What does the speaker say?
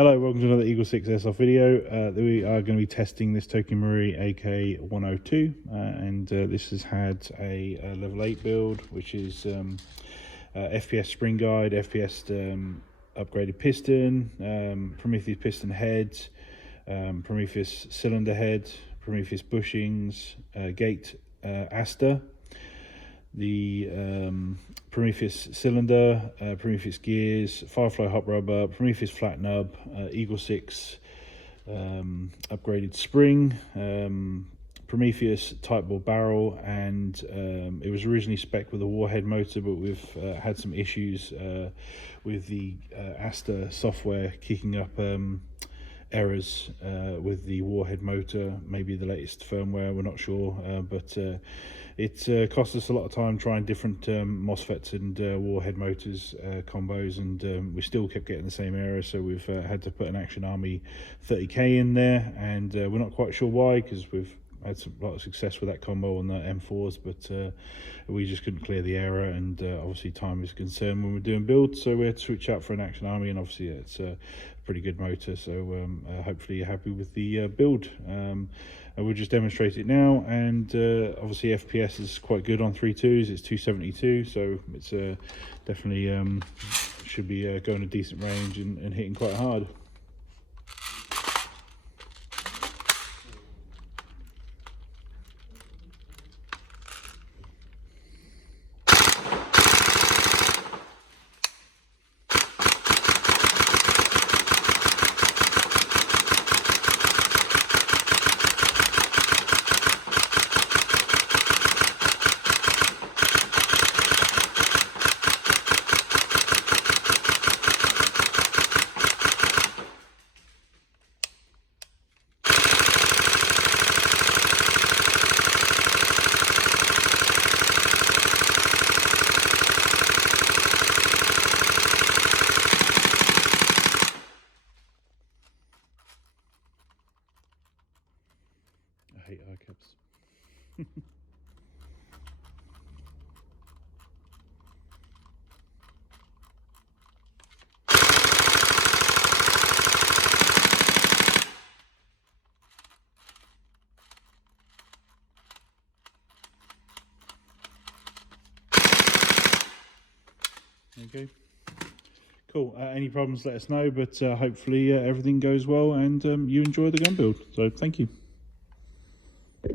Hello, welcome to another EagleSix Airsoft video. We are going to be testing this Tokyo-Marui AK102 and this has had a level 8 build, which is FPS Spring guide, FPS upgraded piston, Prometheus piston head, Prometheus cylinder head, Prometheus bushings, gate Aster, the Prometheus cylinder, Prometheus Gears, Firefly hot rubber, Prometheus Flat Nub, EagleSix upgraded spring, Prometheus Tightbore barrel, and it was originally spec'd with a warhead motor, but we've had some issues with the Aster software kicking up errors with the warhead motor, maybe the latest firmware, we're not sure, but it cost us a lot of time trying different MOSFETs and warhead motors combos, and we still kept getting the same error, so we've had to put an Action Army 30K in there, and we're not quite sure why, because we've had a lot of success with that combo on the M4s, but we just couldn't clear the error, and obviously time is a concern when we're doing builds, so we had to switch out for an Action Army, and obviously it's a pretty good motor, so hopefully you're happy with the build. We'll just demonstrate it now, and obviously FPS is quite good on 3.2s, it's 272, so it's definitely should be going a decent range and hitting quite hard. I hate ICAPs. Okay, cool. Any problems, let us know, but hopefully everything goes well and you enjoy the gun build. So thank you.